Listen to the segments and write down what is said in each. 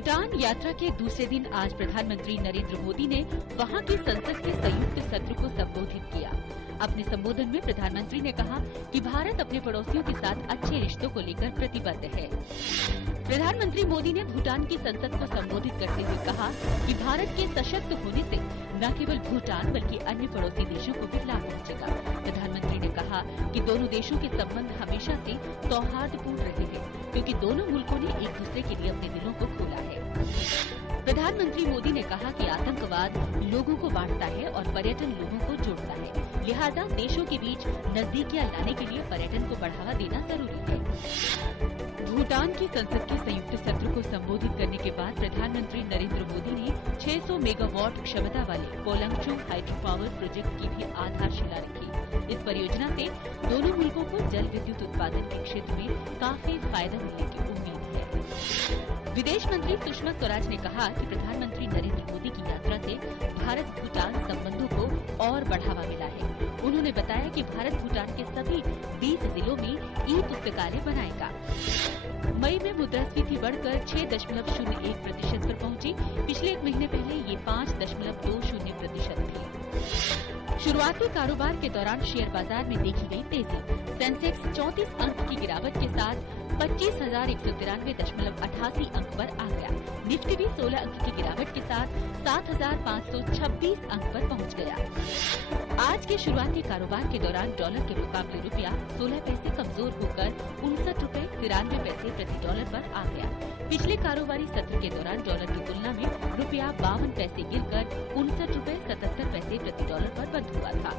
भूटान यात्रा के दूसरे दिन आज प्रधानमंत्री नरेंद्र मोदी ने वहां की संसद के संयुक्त सत्र को संबोधित किया। अपने संबोधन में प्रधानमंत्री ने कहा कि भारत अपने पड़ोसियों के साथ अच्छे रिश्तों को लेकर प्रतिबद्ध है। प्रधानमंत्री मोदी ने भूटान की संसद को संबोधित करते हुए कहा कि भारत के सशक्त होने से न केवल भूटान बल्कि अन्य पड़ोसी देशों को भी लाभ पहुंचेगा। प्रधानमंत्री ने कहा कि दोनों देशों के संबंध हमेशा से सौहार्दपूर्ण रहे हैं, क्योंकि दोनों मुल्कों ने एक दूसरे के लिए अपने दिलों को खोला है। प्रधानमंत्री मोदी ने कहा कि आतंकवाद लोगों को बांटता है और पर्यटन लोगों को जोड़ता है, लिहाजा देशों के बीच नजदीकियां लाने के लिए पर्यटन को बढ़ावा देना जरूरी है। भूटान की संसद के संयुक्त सत्र को संबोधित करने के बाद प्रधानमंत्री नरेंद्र मोदी ने 600 मेगावाट क्षमता वाले पोलंगचोंग हाइड्रो पावर प्रोजेक्ट की भी आधारशिला रखी। इस परियोजना से दोनों मुल्कों को जल विद्युत उत्पादन के क्षेत्र में काफी फायदा मिलने की उम्मीद है। विदेश मंत्री सुषमा स्वराज ने कहा कि प्रधानमंत्री नरेंद्र मोदी की यात्रा से भारत भूटान संबंधों को और बढ़ावा मिला है। उन्होंने बताया कि भारत भूटान के सभी 20 जिलों में ई-पुस्तकालय बनाएगा। मई में मुद्रास्फीति बढ़कर 6.01% पर पहुंची। पिछले एक महीने पहले ये 5.20% थी। शुरुआती कारोबार के दौरान शेयर बाजार में देखी गई तेजी। सेंसेक्स 34 अंक की गिरावट के साथ 25,193.88 अंक पर आ गया। निफ्टी भी 16 अंक की गिरावट के साथ 7,526 अंक पर पहुंच गया। आज के शुरुआती कारोबार के दौरान डॉलर के मुकाबले रुपया 16 पैसे कमजोर होकर 59.93 रुपए प्रति डॉलर पर आ गया। पिछले कारोबारी सत्र के दौरान डॉलर की तुलना में रुपया 52 पैसे गिरकर 59.77 रुपए प्रति डॉलर पर बंद हुआ था।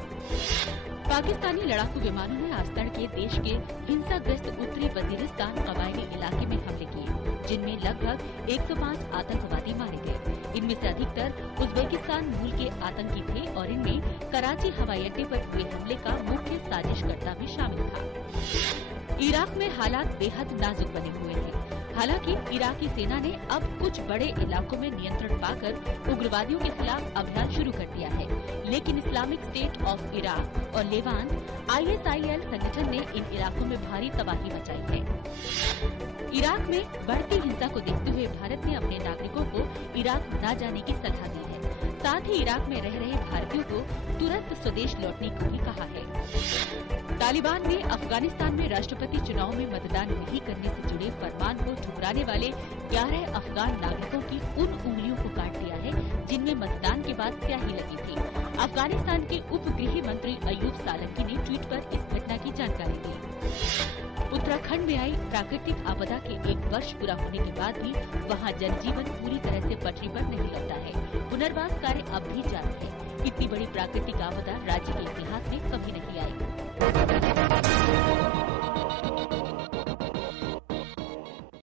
पाकिस्तानी लड़ाकू विमानों ने आज तड़के देश के हिंसाग्रस्त उत्तरी वजीरिस्तान कबायली इलाके में हमले किए, जिनमें लगभग 105 आतंकवादी मारे गए। इनमें से अधिकतर उज्बेकिस्तान मूल के आतंकी थे और इनमें कराची हवाई अड्डे पर हुए हमले का मुख्य साजिशकर्ता भी शामिल था। इराक में हालात बेहद नाजुक बने हुए हैं। हालांकि इराकी सेना ने अब कुछ बड़े इलाकों में नियंत्रण पाकर उग्रवादियों के खिलाफ अभियान शुरू कर दिया है, लेकिन इस्लामिक स्टेट ऑफ इराक और लेवांट ISIL संगठन ने इन इलाकों में भारी तबाही मचाई है। इराक में बढ़ती हिंसा को देखते हुए भारत ने अपने नागरिकों को इराक न जाने की सलाह दी है। साथ ही इराक में रह रहे भारतीयों को तुरंत स्वदेश लौटने को भी कहा है। तालिबान ने अफगानिस्तान में राष्ट्रपति चुनाव में मतदान नहीं करने से जुड़े फरमान को ठुकराने वाले 11 अफगान नागरिकों की उन उंगलियों को काट दिया है जिनमें मतदान के बाद स्याही लगी थी। अफगानिस्तान के उप गृह मंत्री अयूब सालंकी ने ट्वीट पर इस घटना की जानकारी दी। उत्तराखंड में आई प्राकृतिक आपदा के 1 वर्ष पूरा होने के बाद भी वहां जनजीवन पूरी तरह से पटरी पर नहीं लौटा है। पुनर्वास कार्य अब भी जारी है। इतनी बड़ी प्राकृतिक आपदा राज्य के इतिहास में कभी नहीं आई।